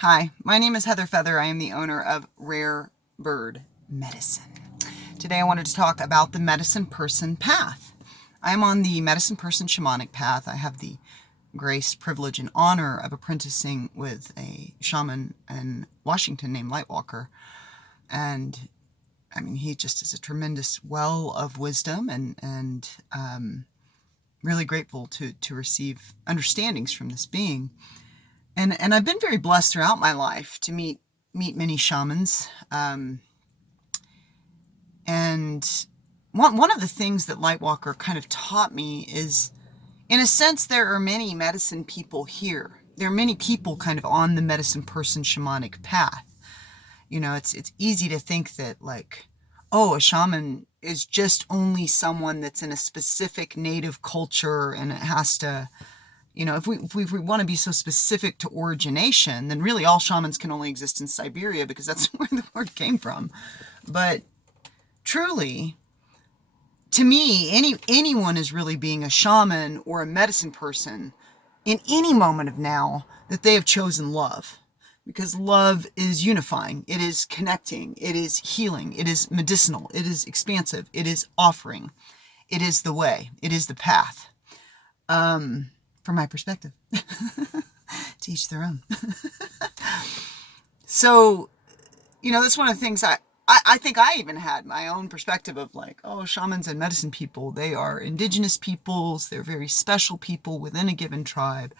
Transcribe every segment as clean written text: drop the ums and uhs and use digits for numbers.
Hi, my name is Heather Feather. I am the owner of Rare Bird Medicine. Today I wanted to talk about the medicine person path. I am on the medicine person shamanic path. I have the grace, privilege, and honor of apprenticing with a shaman in Washington named Lightwalker. And I mean, he just is a tremendous well of wisdom and really grateful to receive understandings from this being. And I've been very blessed throughout my life to meet many shamans. And one of the things that Lightwalker kind of taught me is, in a sense, there are many medicine people here. There are many people kind of on the medicine person shamanic path. You know, it's easy to think that, like, oh, a shaman is just only someone that's in a specific native culture, and it has to, you know, if we want to be so specific to origination, then really all shamans can only exist in Siberia because that's where the word came from. But truly, to me, anyone is really being a shaman or a medicine person in any moment of now that they have chosen love. Because love is unifying, it is connecting, it is healing, it is medicinal, it is expansive, it is offering, it is the way, it is the path. From my perspective. To each their own. So, you know, that's one of the things I think I even had my own perspective of, like, oh, shamans and medicine people, they are indigenous peoples, they're very special people within a given tribe.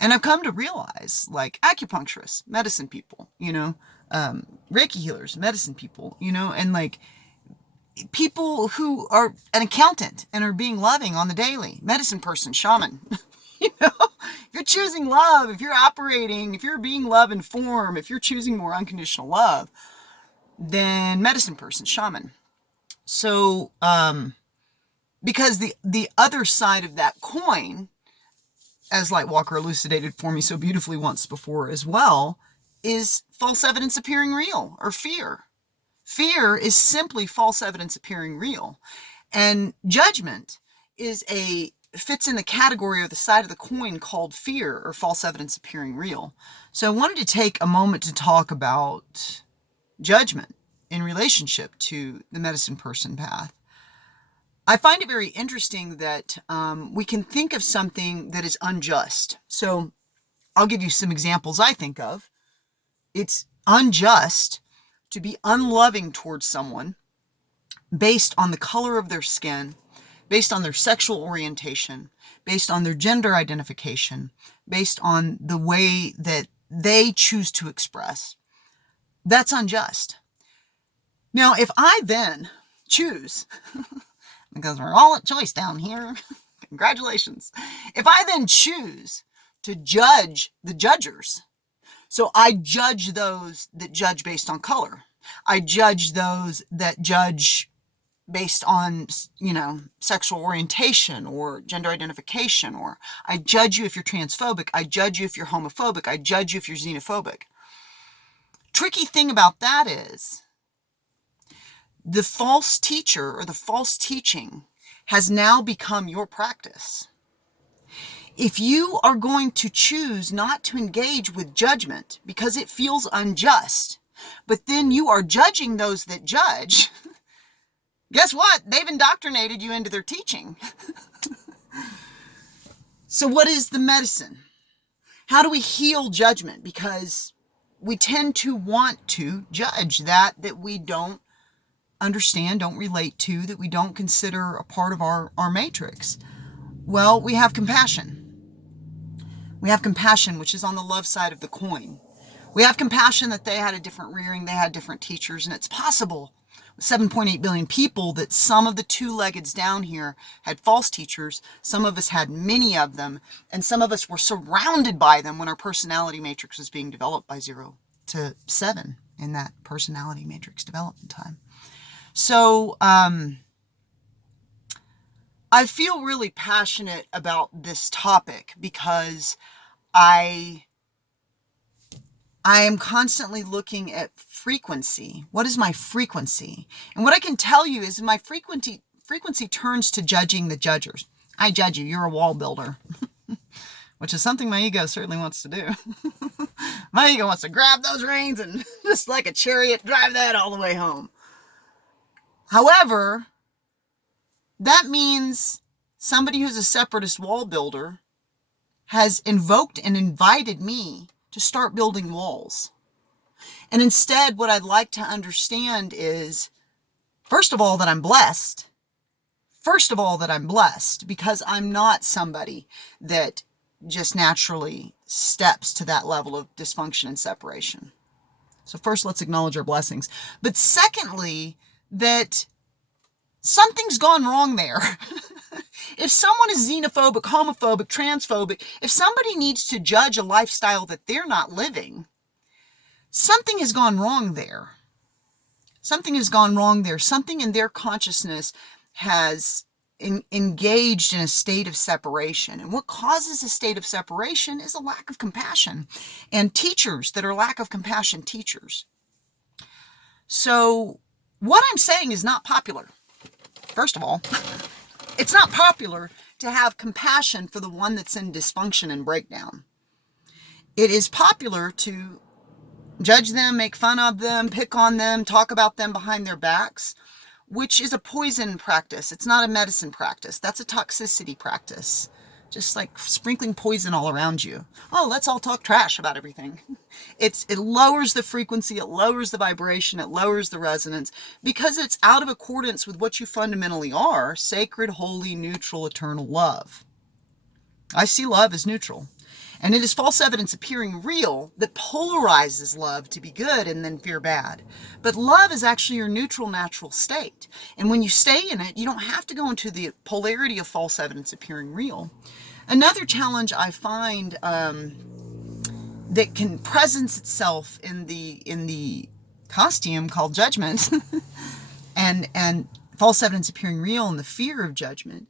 And I've come to realize, like, acupuncturists, medicine people, you know, Reiki healers, medicine people, you know, and like people who are an accountant and are being loving on the daily, medicine person, shaman. You know, if you're choosing love, if you're operating, if you're being love in form, if you're choosing more unconditional love, then medicine person, shaman. So, because the other side of that coin, as Lightwalker elucidated for me so beautifully once before as well, is false evidence appearing real, or fear. Fear is simply false evidence appearing real. And judgment fits in the category or the side of the coin called fear, or false evidence appearing real. So I wanted to take a moment to talk about judgment in relationship to the medicine person path. I find it very interesting that we can think of something that is unjust. So I'll give you some examples I think of. It's unjust to be unloving towards someone based on the color of their skin, based on their sexual orientation, based on their gender identification, based on the way that they choose to express. That's unjust. Now, if I then choose, because we're all at choice down here, congratulations. If I then choose to judge the judgers, so I judge those that judge based on color, I judge those that judge based on, you know, sexual orientation or gender identification, or I judge you if you're transphobic, I judge you if you're homophobic, I judge you if you're xenophobic. Tricky thing about that is the false teacher or the false teaching has now become your practice. If you are going to choose not to engage with judgment because it feels unjust, but then you are judging those that judge, guess what? They've indoctrinated you into their teaching. So what is the medicine? How do we heal judgment? Because we tend to want to judge that we don't understand, don't relate to, that we don't consider a part of our matrix. Well, we have compassion. We have compassion, which is on the love side of the coin. We have compassion that they had a different rearing, they had different teachers, and it's possible with 7.8 billion people that some of the two-leggeds down here had false teachers, some of us had many of them, and some of us were surrounded by them when our personality matrix was being developed by 0 to 7 in that personality matrix development time. So I feel really passionate about this topic because I am constantly looking at frequency. What is my frequency? And what I can tell you is my frequency turns to judging the judgers. I judge you. You're a wall builder, which is something my ego certainly wants to do. My ego wants to grab those reins and just like a chariot, drive that all the way home. However, that means somebody who's a separatist wall builder has invoked and invited me to start building walls. And instead, what I'd like to understand is, first of all, that I'm blessed. First of all, that I'm blessed because I'm not somebody that just naturally steps to that level of dysfunction and separation. So first, let's acknowledge our blessings. But secondly, that something's gone wrong there. If someone is xenophobic, homophobic, transphobic, if somebody needs to judge a lifestyle that they're not living, something has gone wrong there. Something has gone wrong there. Something in their consciousness has engaged in a state of separation. And what causes a state of separation is a lack of compassion. And teachers that are lack of compassion teachers. So what I'm saying is not popular. First of all, it's not popular to have compassion for the one that's in dysfunction and breakdown. It is popular to judge them, make fun of them, pick on them, talk about them behind their backs, which is a poison practice. It's not a medicine practice. That's a toxicity practice. Just like sprinkling poison all around you. Oh, let's all talk trash about everything. It lowers the frequency, it lowers the vibration, it lowers the resonance because it's out of accordance with what you fundamentally are, sacred, holy, neutral, eternal love. I see love as neutral. And it is false evidence appearing real that polarizes love to be good and then fear bad. But love is actually your neutral, natural state. And when you stay in it, you don't have to go into the polarity of false evidence appearing real. Another challenge I find that can presence itself in the costume called judgment and false evidence appearing real and the fear of judgment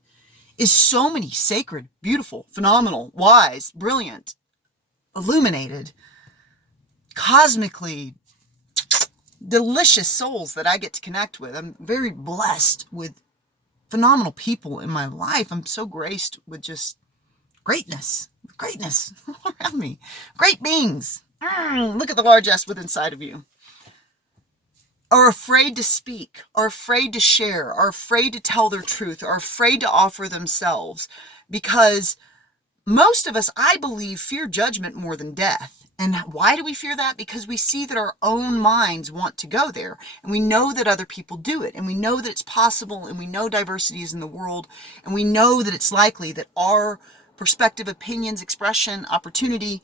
is so many sacred, beautiful, phenomenal, wise, brilliant, illuminated, cosmically delicious souls that I get to connect with. I'm very blessed with phenomenal people in my life. I'm so graced with just greatness all around me. Great beings. Look at the largesse within inside of you. Are afraid to speak, are afraid to share, are afraid to tell their truth, are afraid to offer themselves. Because most of us, I believe, fear judgment more than death. And why do we fear that? Because we see that our own minds want to go there. And we know that other people do it. And we know that it's possible. And we know diversity is in the world. And we know that it's likely that our perspective, opinions, expression, opportunity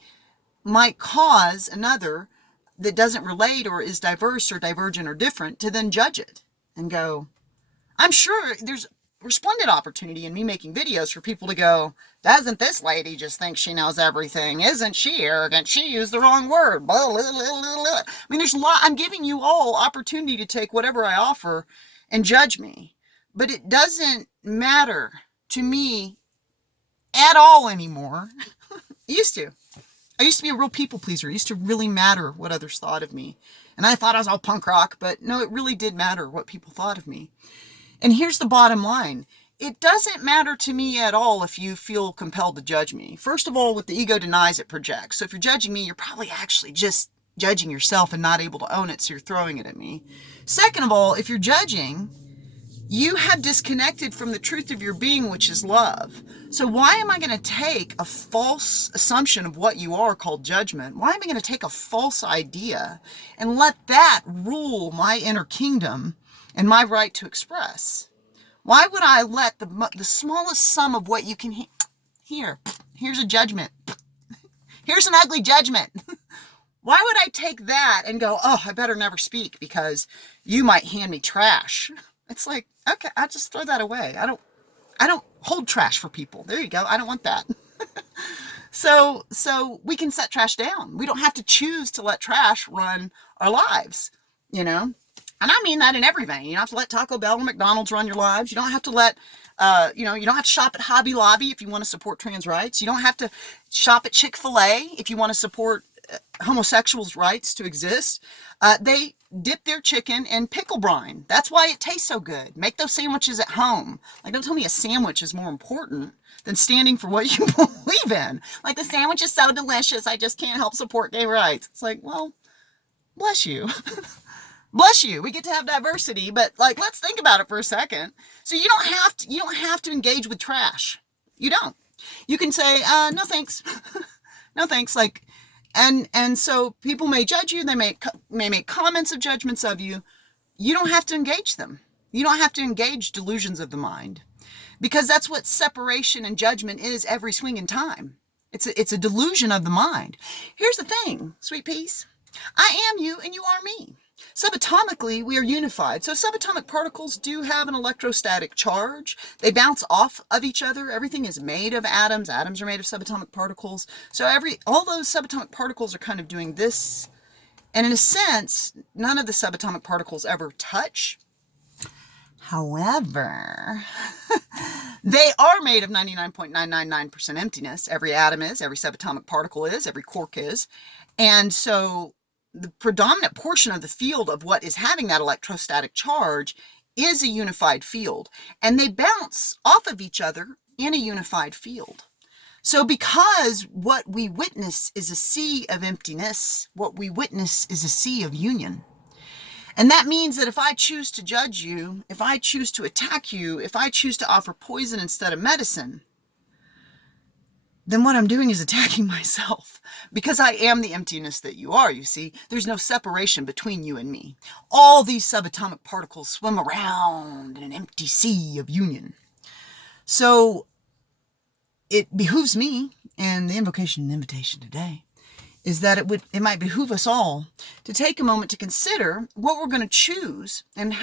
might cause another that doesn't relate or is diverse or divergent or different to then judge it and go, I'm sure there's resplendent opportunity in me making videos for people to go, doesn't this lady just think she knows everything? Isn't she arrogant? She used the wrong word. Blah, blah, blah, blah, blah. I mean, there's a lot. I'm giving you all opportunity to take whatever I offer and judge me. But it doesn't matter to me at all anymore. It used to. I used to be a real people pleaser. It used to really matter what others thought of me. And I thought I was all punk rock, but no, it really did matter what people thought of me. And here's the bottom line. It doesn't matter to me at all if you feel compelled to judge me. First of all, what the ego denies, it projects. So if you're judging me, you're probably actually just judging yourself and not able to own it, so you're throwing it at me. Second of all, if you're judging, you have disconnected from the truth of your being, which is love. So why am I going to take a false assumption of what you are called judgment? Why am I going to take a false idea and let that rule my inner kingdom and my right to express? Why would I let the smallest sum of what you can here's a judgment. Here's an ugly judgment. Why would I take that and go, oh, I better never speak because you might hand me trash? It's like, okay, I just throw that away. I don't hold trash for people. There you go. I don't want that. So we can set trash down. We don't have to choose to let trash run our lives, you know? And I mean that in every vein. You don't have to let Taco Bell or McDonald's run your lives. You don't have to let, you don't have to shop at Hobby Lobby if you want to support trans rights. You don't have to shop at Chick-fil-A if you want to support homosexuals' rights to exist, they dip their chicken in pickle brine. That's why it tastes so good. Make those sandwiches at home. Like, don't tell me a sandwich is more important than standing for what you believe in. Like, the sandwich is so delicious, I just can't help support gay rights. It's like, well, bless you. Bless you. We get to have diversity, but like, let's think about it for a second. So you don't have to engage with trash. You don't. You can say, no thanks. No thanks. Like, and so people may judge you. They may make comments of judgments of you. You don't have to engage them. You don't have to engage delusions of the mind, because that's what separation and judgment is every swinging time. It's a delusion of the mind. Here's the thing, sweet peas. I am you and you are me. Subatomically, we are unified. So subatomic particles do have an electrostatic charge. They bounce off of each other. Everything is made of atoms. Atoms are made of subatomic particles. So all those subatomic particles are kind of doing this. And in a sense, none of the subatomic particles ever touch. However, they are made of 99.999% emptiness. Every atom is, every subatomic particle is, every quark is. And so the predominant portion of the field of what is having that electrostatic charge is a unified field, and they bounce off of each other in a unified field. So because what we witness is a sea of emptiness, what we witness is a sea of union. And that means that if I choose to judge you, if I choose to attack you, if I choose to offer poison instead of medicine, then what I'm doing is attacking myself, because I am the emptiness that you are, you see. There's no separation between you and me. All these subatomic particles swim around in an empty sea of union. So it behooves me, and the invocation and invitation today is that it might behoove us all to take a moment to consider what we're going to choose and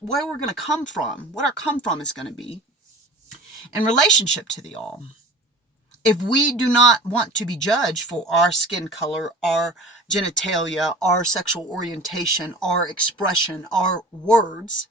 where we're going to come from, what our come from is going to be in relationship to the all. If we do not want to be judged for our skin color, our genitalia, our sexual orientation, our expression, our words,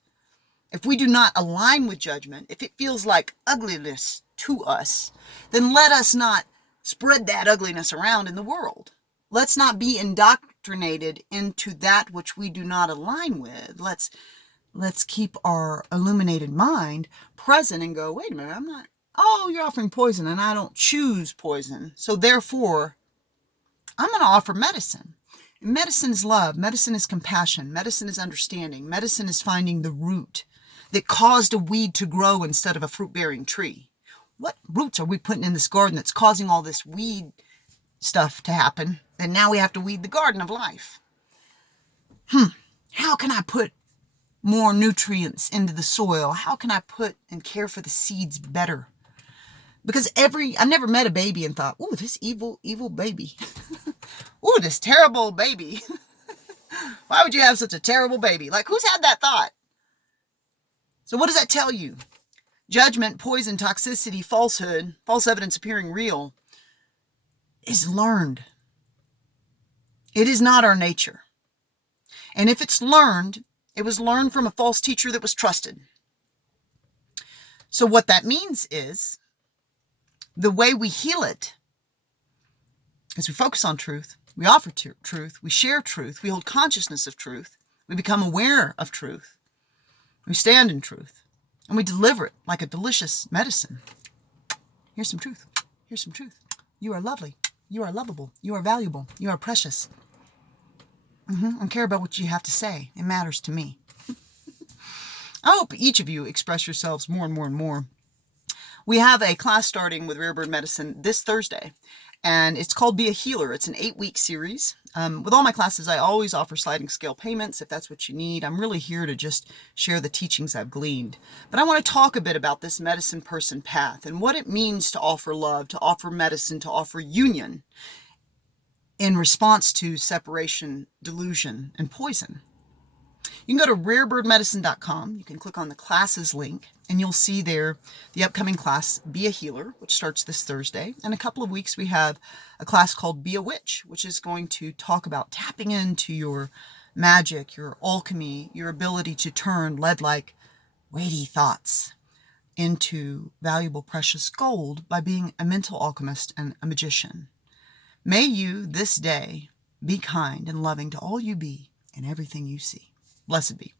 if we do not align with judgment, if it feels like ugliness to us, then let us not spread that ugliness around in the world. Let's not be indoctrinated into that which we do not align with. Let's keep our illuminated mind present and go, wait a minute, oh, you're offering poison and I don't choose poison. So therefore, I'm going to offer medicine. Medicine is love. Medicine is compassion. Medicine is understanding. Medicine is finding the root that caused a weed to grow instead of a fruit-bearing tree. What roots are we putting in this garden that's causing all this weed stuff to happen? And now we have to weed the garden of life. How can I put more nutrients into the soil? How can I put and care for the seeds better? Because I never met a baby and thought, ooh, this evil, evil baby. Ooh, this terrible baby. Why would you have such a terrible baby? Like, who's had that thought? So what does that tell you? Judgment, poison, toxicity, falsehood, false evidence appearing real is learned. It is not our nature. And if it's learned, it was learned from a false teacher that was trusted. So what that means is, the way we heal it is we focus on truth, we offer truth, we share truth, we hold consciousness of truth, we become aware of truth, we stand in truth, and we deliver it like a delicious medicine. Here's some truth. Here's some truth. You are lovely. You are lovable. You are valuable. You are precious. I don't care about what you have to say. It matters to me. I hope each of you express yourselves more and more and more. We have a class starting with Rare Bird Medicine this Thursday, and it's called Be a Healer. It's an 8-week series. With all my classes, I always offer sliding scale payments if that's what you need. I'm really here to just share the teachings I've gleaned. But I want to talk a bit about this medicine person path and what it means to offer love, to offer medicine, to offer union in response to separation, delusion, and poison. You can go to rarebirdmedicine.com. You can click on the classes link, and you'll see there the upcoming class, Be a Healer, which starts this Thursday. In a couple of weeks, we have a class called Be a Witch, which is going to talk about tapping into your magic, your alchemy, your ability to turn lead-like, weighty thoughts into valuable, precious gold by being a mental alchemist and a magician. May you, this day, Be kind and loving to all you be and everything you see. Blessed be.